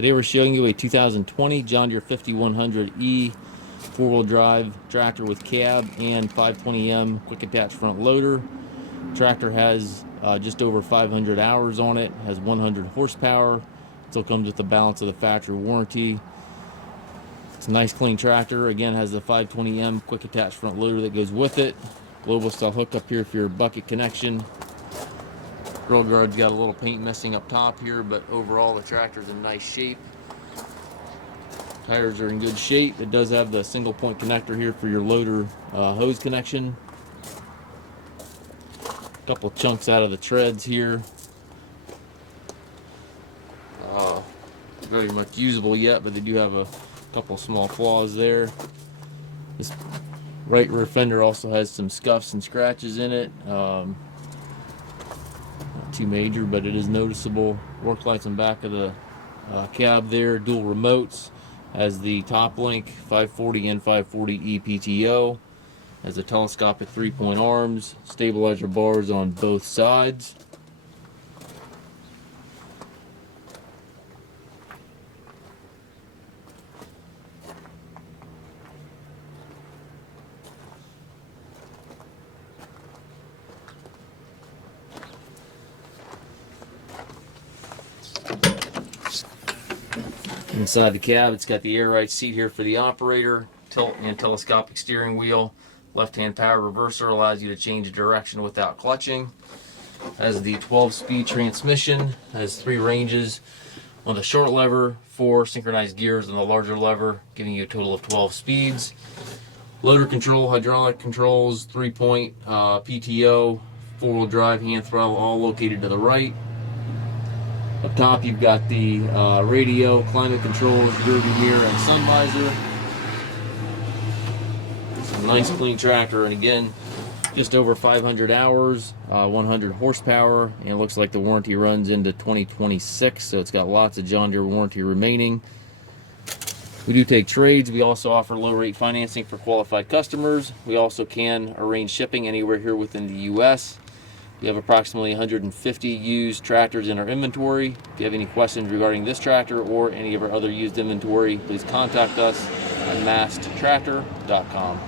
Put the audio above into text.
Today we're showing you a 2020 John Deere 5100E four-wheel drive tractor with cab and 520M quick attach front loader. Tractor has just over 500 hours on it, has 100 horsepower. Still comes with the balance of the factory warranty. It's a nice clean tractor. Again, has the 520M quick attach front loader that goes with it. Global style hookup here for your bucket connection. Grill guard's got a little paint missing up top here, but overall the tractor's in nice shape. Tires are in good shape. It does have the single point connector here for your loader hose connection. A couple chunks out of the treads here. Very much usable yet, but they do have a couple small flaws there. This right rear fender also has some scuffs and scratches in it. Not too major, but it is noticeable. Work lights on back of the cab there. Dual remotes. Has the top link 540 and 540E PTO. Has the telescopic 3-point arms. Stabilizer bars on both sides. Inside the cab, it's got the air ride seat here for the operator, tilt and telescopic steering wheel, left-hand power reverser allows you to change direction without clutching. Has the 12-speed transmission, has 3 ranges on the short lever, 4 synchronized gears on the larger lever, giving you a total of 12 speeds. Loader control, hydraulic controls, 3-point PTO, 4-wheel drive, hand throttle, all located to the right. Up top you've got the radio, climate control, rearview mirror, and sun visor. It's a nice clean tractor, and again, just over 500 hours, 100 horsepower, and it looks like the warranty runs into 2026, so it's got lots of John Deere warranty remaining. We do take trades. We also offer low rate financing for qualified customers. We also can arrange shipping anywhere here within the U.S. We have approximately 150 used tractors in our inventory. If you have any questions regarding this tractor or any of our other used inventory, please contact us at masttractor.com.